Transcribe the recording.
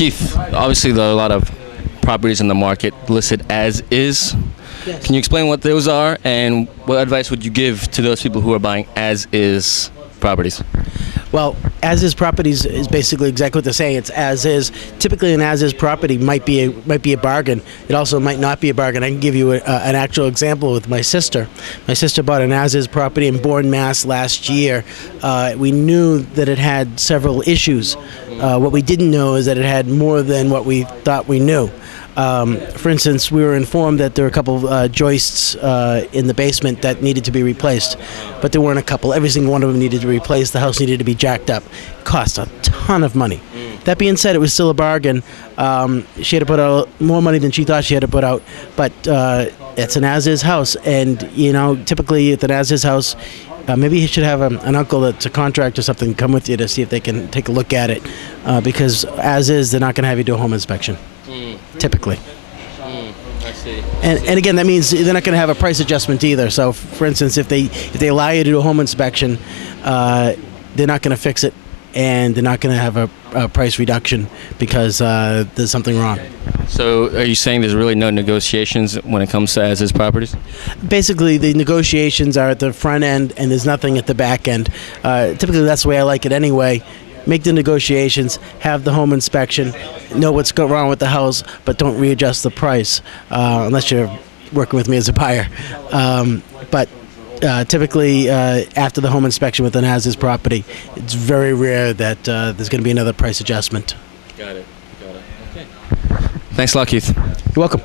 Keith, obviously there are a lot of properties in the market listed as is. Yes. Can you explain what those are and what advice would you give to those people who are buying as is properties? Well, as-is properties is basically exactly what they're saying. It's as-is. Typically, an as-is property might be a bargain. It also might not be a bargain. I can give you an actual example with my sister. My sister bought an as-is property in Bourne, Mass. last year. We knew that it had several issues. What we didn't know is that it had more than what we thought we knew. For instance, we were informed that there were a couple of joists in the basement that needed to be replaced, but there weren't a couple. Every single one of them needed to be replaced. The house needed to be jacked up. It cost a ton of money. That being said, it was still a bargain. She had to put out more money than she thought she had to put out, but it's an as-is house, and typically at an as-is house, maybe you should have an uncle that's a contractor or something come with you to see if they can take a look at it, because as is, they're not going to have you do a home inspection. Typically. I see. And again, that means they're not going to have a price adjustment either. So, for instance, if they allow you to do a home inspection, they're not going to fix it, and they're not going to have a price reduction because there's something wrong. So are you saying there's really no negotiations when it comes to as-is properties? Basically, the negotiations are at the front end, and there's nothing at the back end. Typically, that's the way I like it anyway. Make the negotiations, have the home inspection, know what's going wrong with the house, but don't readjust the price unless you're working with me as a buyer. But typically, after the home inspection with an as-is property, it's very rare that there's going to be another price adjustment. Got it. Okay. Thanks a lot, Keith. You're welcome.